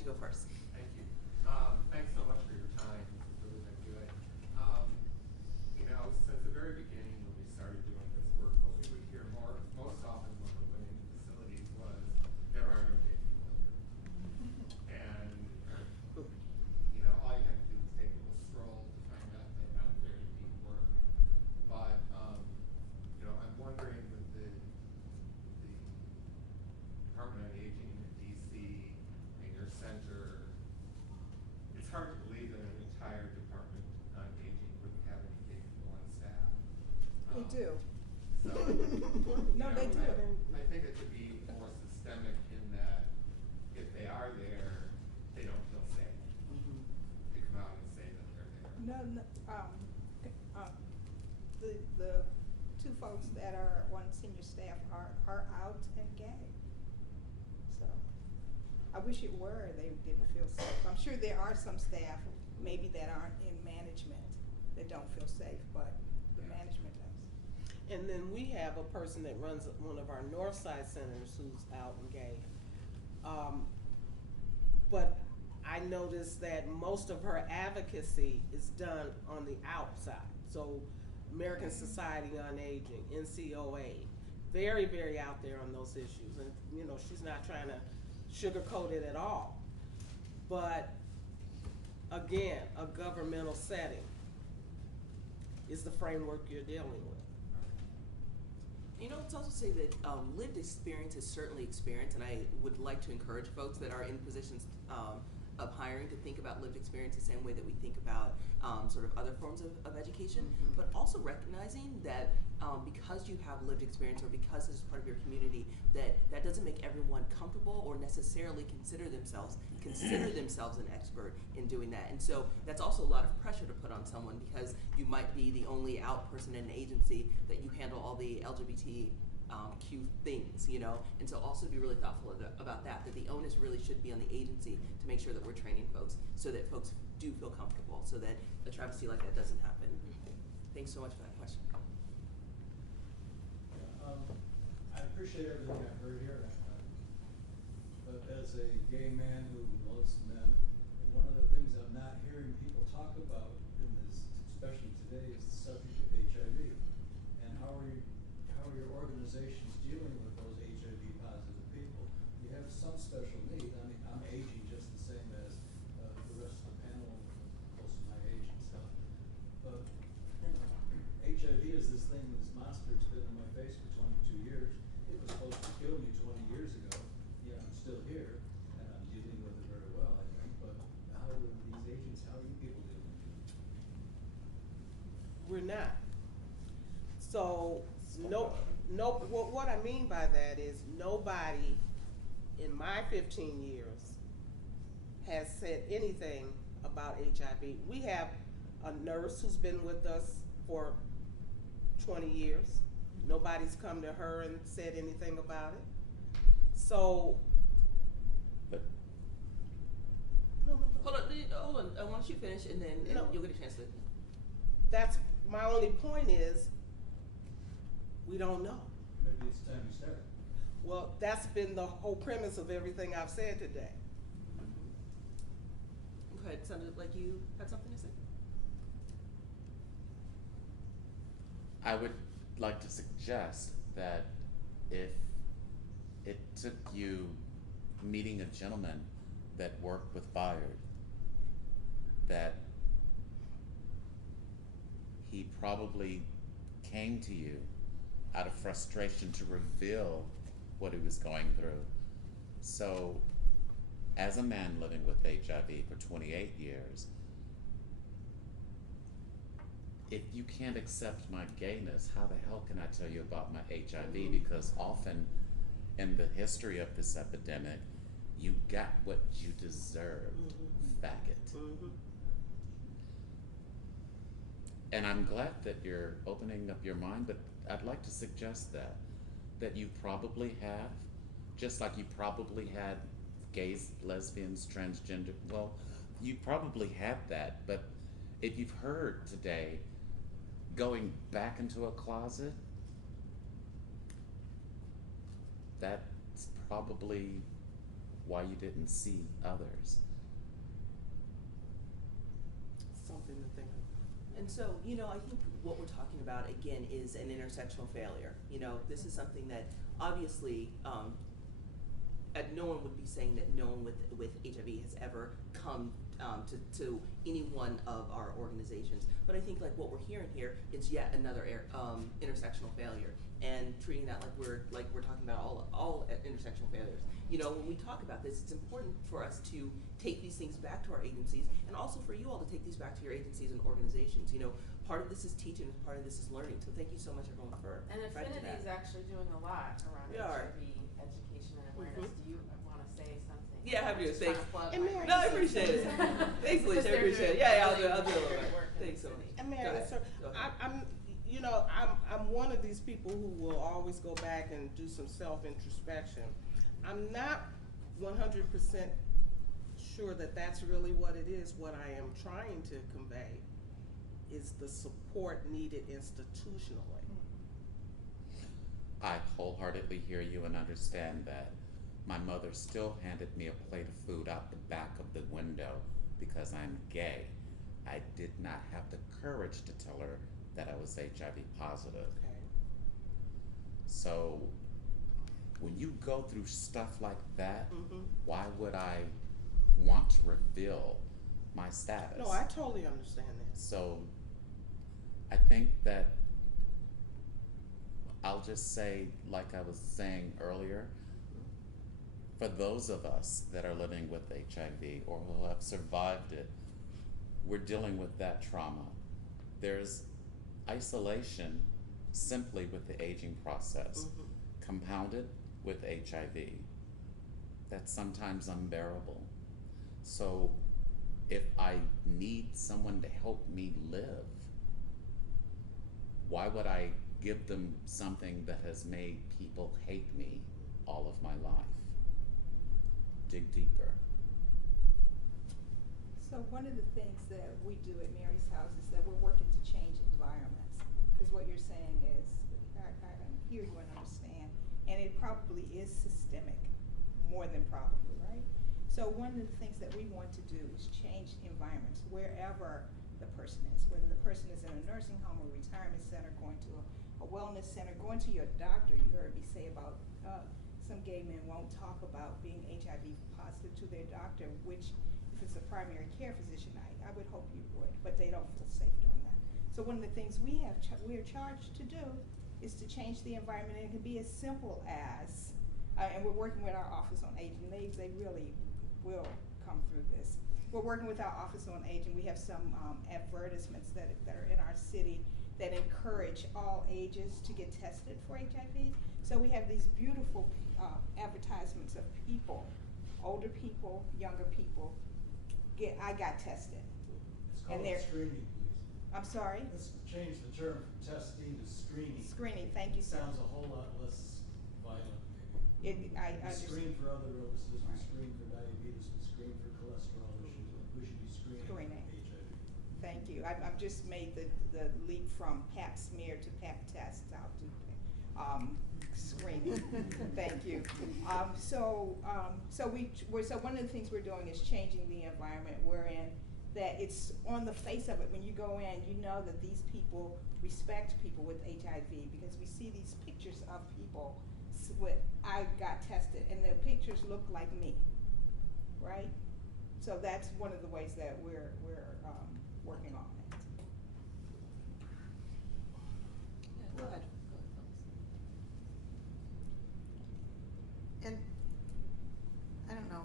you go first? Thank you. Thanks so much for your time. This has really been good. You know, since the very beginning when we started doing this work, what we would hear most often when we went into facilities was, there are no gay people here. And, you know, all you have to do is take a little stroll to find out that not very deep work. But, you know, I'm wondering with the Department on Aging in DC and your center, it's hard to believe that an entire department on aging wouldn't have any gay people on staff. They do. So, No, they do. I think it could be more systemic in that if they are there, they don't feel safe to come out and say that they're there. No, no, the two folks that are on senior staff are out and gay. So, I wish it were, they didn't feel safe. I'm sure there are some staff, maybe that aren't in management, that don't feel safe, but the management does. And then we have a person that runs one of our north side centers who's out and gay. But I noticed that most of her advocacy is done on the outside. So American Society on Aging, NCOA, very, very out there on those issues. And you know, she's not trying to sugarcoat it at all. But again, a governmental setting is the framework you're dealing with. You know, let's also say that lived experience is certainly experience, and I would like to encourage folks that are in positions of hiring to think about lived experience the same way that we think about sort of other forms of education, but also recognizing that because you have lived experience or because this is part of your community, that doesn't make everyone comfortable or necessarily consider themselves an expert in doing that. And so that's also a lot of pressure to put on someone because you might be the only out person in an agency that you handle all the LGBTQ things, you know, and so also be really thoughtful about that the onus really should be on the agency to make sure that we're training folks so that folks do feel comfortable, so that a travesty like that doesn't happen. Thanks so much for that question. Yeah, I appreciate everything I've heard here, but as a gay man who loves men, one of the things I'm not hearing people talk about in this, especially today, is the subject of HIV. And how are your organizations dealing with those HIV positive people? You have some special need. I mean, I'm aging just the same as the rest of the panel, close to my age and stuff. But you know, HIV is this thing, this monster that's been in my face for 22 years. It was supposed to kill me 20 years ago. Yeah, I'm still here, and I'm dealing with it very well, I think. But how are these agents, how are you people dealing with it? We're not. So what I mean by that is nobody in my 15 years has said anything about HIV. We have a nurse who's been with us for 20 years. Nobody's come to her and said anything about it. So, but no. Hold on. Why don't you finish and then you'll get a chance to. That's my only point is we don't know. Maybe it's time you start. Well, that's been the whole premise of everything I've said today. Go ahead. Sounded like you had something to say. I would like to suggest that if it took you meeting a gentleman that worked with Bayard, that he probably came to you out of frustration to reveal what he was going through. So, as a man living with HIV for 28 years, if you can't accept my gayness, how the hell can I tell you about my HIV? Because often in the history of this epidemic, you got what you deserved, faggot. And I'm glad that you're opening up your mind, but I'd like to suggest that you probably have, just like you probably had gays, lesbians, transgender, well, you probably had that, but if you've heard today, going back into a closet, that's probably why you didn't see others. Something to think of. And so, I think what we're talking about again is an intersectional failure. This is something that obviously, no one would be saying that no one with HIV has ever come to any one of our organizations. But I think like what we're hearing here is yet another intersectional failure, and treating that like we're talking about all intersectional failures. When we talk about this, it's important for us to take these things back to our agencies, and also for you all to take these back to your agencies and organizations. Part of this is teaching, and part of this is learning. So thank you so much, everyone, for And writing Affinity that. is actually doing a lot around We are. HIV education and awareness. Do you want to say something? Yeah, happy to. Just trying Thanks. plug And my Mary- No, I organization. appreciate it. Thanks, Because Alicia. I they're appreciate it. doing Yeah, I'll do really a little great bit. work in Thanks so the much. city. And Go Mary, ahead. sir, Go ahead. I'm one of these people who will always go back and do some self-introspection. I'm not 100% sure that that's really what it is. What I am trying to convey is the support needed institutionally. I wholeheartedly hear you and understand that. My mother still handed me a plate of food out the back of the window because I'm gay. I did not have the courage to tell her that I was HIV positive. Okay. So when you go through stuff like that, Mm-hmm. why would I want to reveal my status? No, I totally understand that. So I think that I'll just say, like I was saying earlier, for those of us that are living with HIV or who have survived it, we're dealing with that trauma. There's isolation simply with the aging process, Mm-hmm. compounded with HIV. That's sometimes unbearable. So if I need someone to help me live, why would I give them something that has made people hate me all of my life? Dig deeper. So one of the things that we do at Mary's House is that we're working to change environments. Because what you're saying is, I hear you and understand, and it probably is systemic, more than probably, right? So one of the things that we want to do is change environments wherever the person is, whether the person is in a nursing home or retirement center, going to a wellness center, going to your doctor. You heard me say about some gay men won't talk about being HIV positive to their doctor, which if it's a primary care physician, I would hope you would, but they don't feel safe doing that. So one of the things we are charged to do is to change the environment, and it can be as simple as, and we're working with our Office on Aging. They really will come through this. We're working with our Office on Aging. We have some advertisements that are in our city that encourage all ages to get tested for HIV. So we have these beautiful advertisements of people, older people, younger people. I got tested. It's And called they're- screening, please. I'm sorry? Let's change the term from testing to screening. Screening, thank you, sir. Sounds a whole lot less violent, maybe. I We understand. screen for other illnesses, we Right. screen for diabetes, we screen for cholesterol issues, we should be screening for Screening. HIV. Thank you. I've just made the leap from pap smear to pap test. I'll do screening. Thank you. So one of the things we're doing is changing the environment we're in, that it's on the face of it. When you go in, you know that these people respect people with HIV, because we see these pictures of people I got tested, and the pictures look like me, right? So that's one of the ways that we're working on it. Go ahead. And I don't know,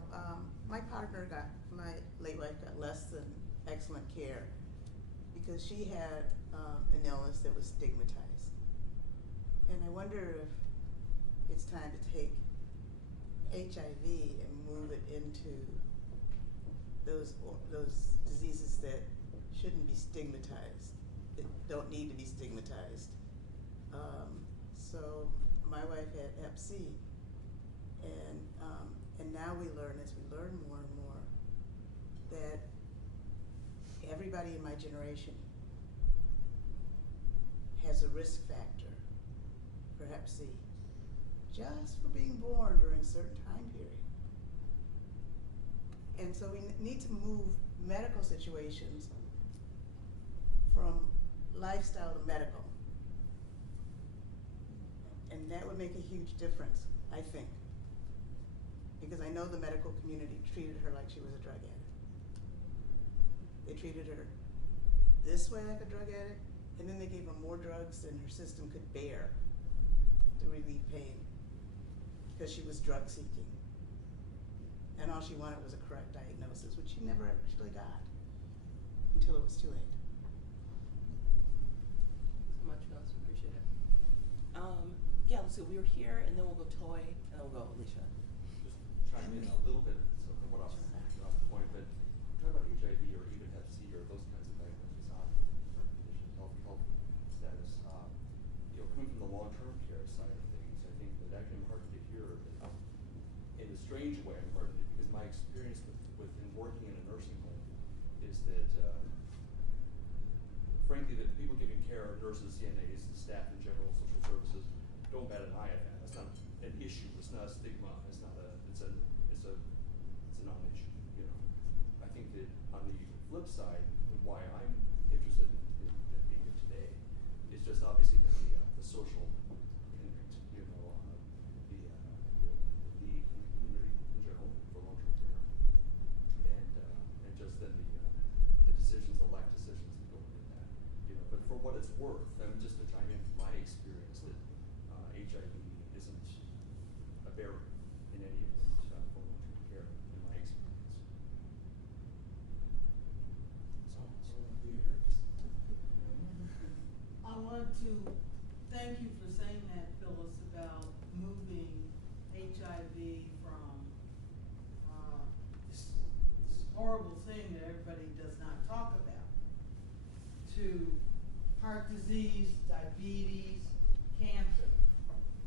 my partner my late wife got less than excellent care because she had an illness that was stigmatized. And I wonder if it's time to take HIV and move it into those diseases that shouldn't be stigmatized, that don't need to be stigmatized. So my wife had Hep C, and now we learn, as we learn more and more, that everybody in my generation has a risk factor for Hep C, just for being born during a certain time period. And so we need to move medical situations from lifestyle to medical. And that would make a huge difference, I think. Because I know the medical community treated her like she was a drug addict. They treated her this way like a drug addict, and then they gave her more drugs than her system could bear to relieve pain, because she was drug seeking. And all she wanted was a correct diagnosis, which she never actually got until it was too late. So much, Phyllis. We appreciate it. Yeah, let's see. We were here, and then we'll go Toy, and then we'll go Alicia. Just chime in a little bit, so from what off the point, but talk about HIV or even Hep C or those kinds of diagnoses, conditions, health status. Coming from the long-term care side of things, I think that I'm heartened to hear that, in a strange way, I'm heartened because my experience with working in a nursing home is that, frankly, that people giving care, nurses, CNAs, staff in general, social services, don't bat an eye at that. That's not an issue. It's not a stigma. It's not a. It's a non-issue. I think that on the flip side, why I'm interested in being here today is just obviously the social impact. The need in the community in general for long-term care, and just then the decisions, the life decisions that go into that. But for what it's worth, just to chime in from my experience that HIV isn't a barrier in any event for long-term care, in my experience. I want to thank you for saying that, Phyllis, about moving HIV from this horrible thing that everybody does not talk about to heart disease, diabetes, cancer.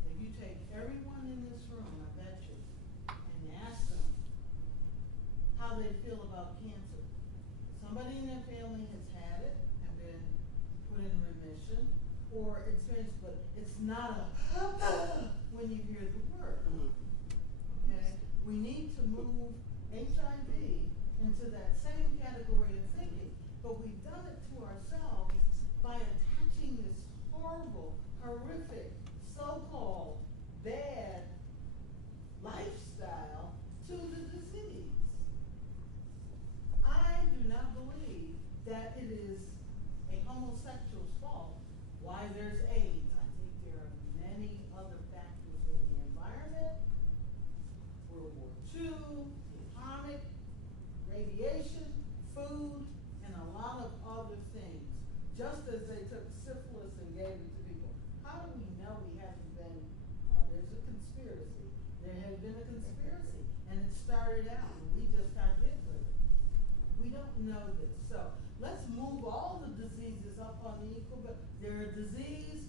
If you take everyone in this room, I bet you, and ask them how they feel about cancer, somebody in their family has had it and been put in remission or experienced, but it's not a when you hear the word. Okay? We need to move HIV into that same category of thinking, but we've done it to ourselves by attaching this horrible, horrific, so-called bad lifestyle to the disease. I do not believe that it is a homosexual's fault why there's AIDS. I think there are many other factors in the environment, World War II, atomic, radiation, food, and a lot of other things. Just as they took syphilis and gave it to people. How do we know we haven't been, there's a conspiracy. There has been a conspiracy, and it started out, and we just got hit with it. We don't know this. So let's move all the diseases up on the equal, but they're a disease.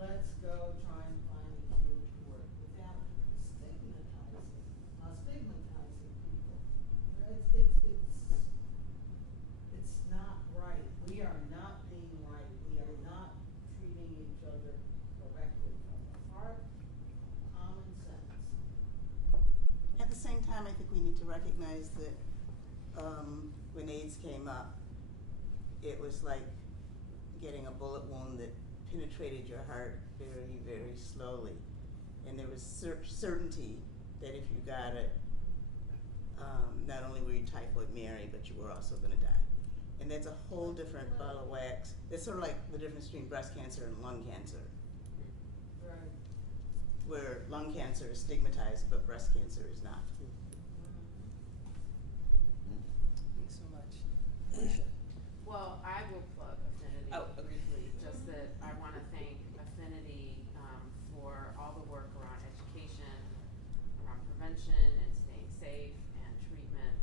Let's go try and find a cure for it without stigmatizing people. It's not right. We are not being right. We are not treating each other correctly from the heart, common sense. At the same time, I think we need to recognize that when AIDS came up, it was like getting a bullet wound that penetrated your heart very, very slowly. And there was certainty that if you got it, not only were you typhoid Mary, but you were also going to die. And that's a whole different ball of wax. It's sort of like the difference between breast cancer and lung cancer. Right. Where lung cancer is stigmatized, but breast cancer is not. Thanks so much. Alicia. Well, I will plug Affinity briefly, just that I want to thank Affinity for all the work around education, around prevention and staying safe and treatment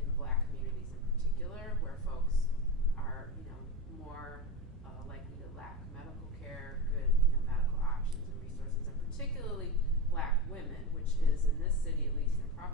in Black communities in particular, where folks are, more likely to lack medical care, good, medical options and resources, and particularly Black women, which is in this city, at least, and probably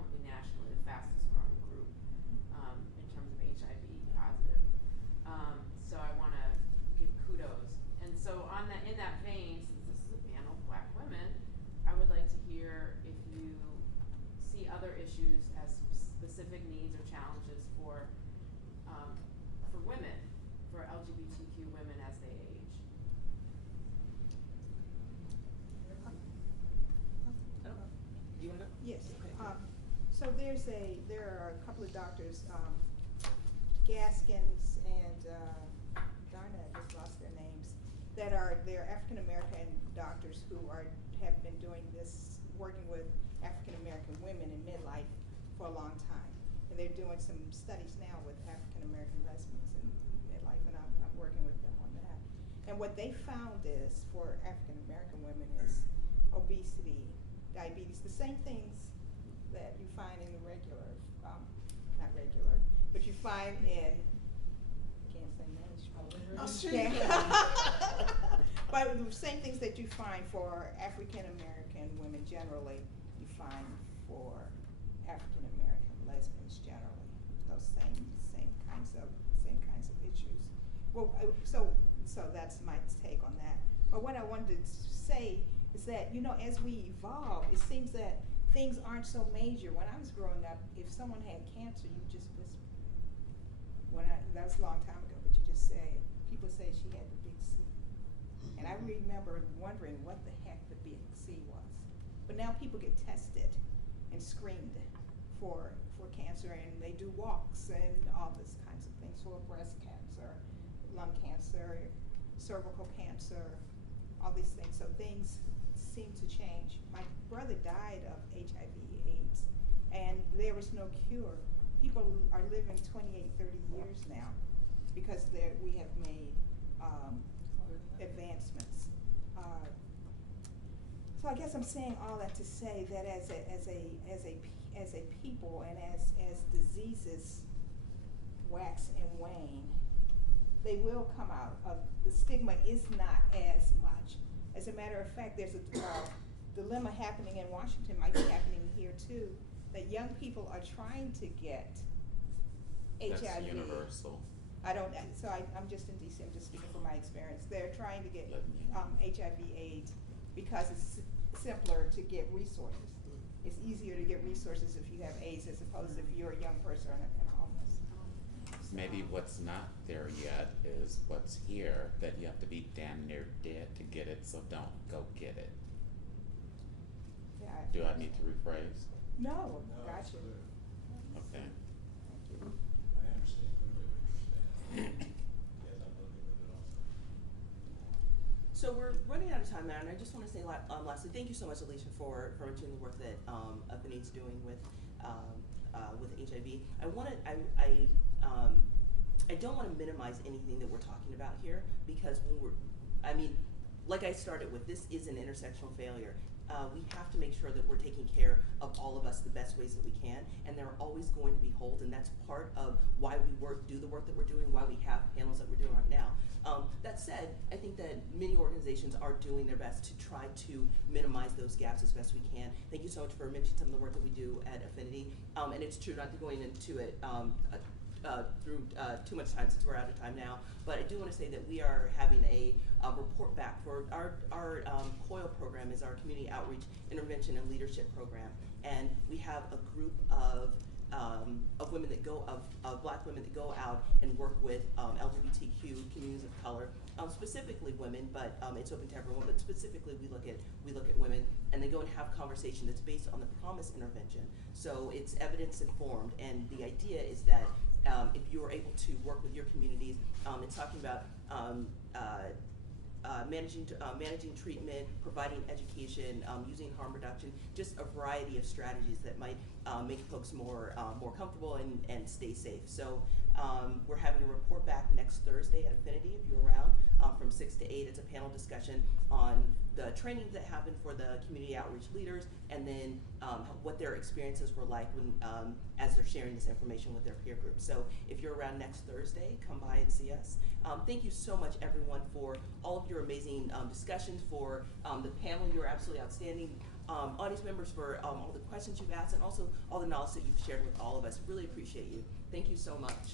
there are a couple of doctors, Gaskins and, darn it, I just lost their names, they're African American doctors who have been doing this, working with African American women in midlife for a long time. And they're doing some studies now with African American lesbians in midlife, and I'm working with them on that. And what they found is, for African American women, is obesity, diabetes, the same things that you find in the regular, not regular, but you find in, I can't say names. Oh, sure Yeah. you can. But the same things that you find for African American women generally, you find for African American lesbians generally. Those same kinds of issues. Well, so that's my take on that. But what I wanted to say is that, you know, as we evolve, it seems that things aren't so major. When I was growing up, if someone had cancer, you just whisper. That was a long time ago, but you just say, people say she had the big C. And I remember wondering what the heck the big C was. But now people get tested and screened for cancer, and they do walks and all this kinds of things for breast cancer, lung cancer, cervical cancer, all these things. So things seem to change. My brother died of HIV/AIDS, and there was no cure. People are living 28, 30 years now because we have made advancements. So I guess I'm saying all that to say that as a people, and as diseases wax and wane, they will come out of, the stigma is not as much. As a matter of fact, there's a dilemma happening in Washington, might be happening here too, that young people are trying to get HIV. That's universal. I'm just in DC, I'm just speaking from my experience. They're trying to get HIV/AIDS because it's simpler to get resources. It's easier to get resources if you have AIDS as opposed to if you're a young person and homeless. Maybe what's not there yet is what's here, that you have to be damn near dead to get it, so don't go get it. Yeah, Do I need to rephrase? No, No, gotcha. it's clear. Okay. Thank you. I understand clearly what you're saying. Yes, I'm looking at it also. So we're running out of time now, and I just want to say lastly, thank you so much, Alicia, for doing the work that Affinite's doing with HIV. I don't want to minimize anything that we're talking about here, because like I started with, this is an intersectional failure. We have to make sure that we're taking care of all of us the best ways that we can, and there are always going to be holes, and that's part of why we do the work that we're doing, why we have panels that we're doing right now. That said, I think that many organizations are doing their best to try to minimize those gaps as best we can. Thank you so much for mentioning some of the work that we do at Affinity, and it's true, not going into it through too much time since we're out of time now, but I do want to say that we are having a report back for our COIL program, is our Community Outreach Intervention and Leadership Program, and we have a group of women that go, of Black women that go out and work with LGBTQ communities of color, specifically women, but it's open to everyone, but specifically we look at women, and they go and have a conversation that's based on the promise intervention. So it's evidence informed, and the idea is that if you are able to work with your communities, it's talking about managing treatment, providing education, using harm reduction, just a variety of strategies that might make folks more comfortable and stay safe. So we're having a report back next Thursday at Affinity, if you're around, from 6 to 8. It's a panel discussion on the trainings that happen for the community outreach leaders, and then what their experiences were like when as they're sharing this information with their peer group. So if you're around next Thursday, come by and see us. Thank you so much, everyone, for all of your amazing discussions, for the panel. You're absolutely outstanding. Audience members, for all the questions you've asked, and also all the knowledge that you've shared with all of us. Really appreciate you. Thank you so much.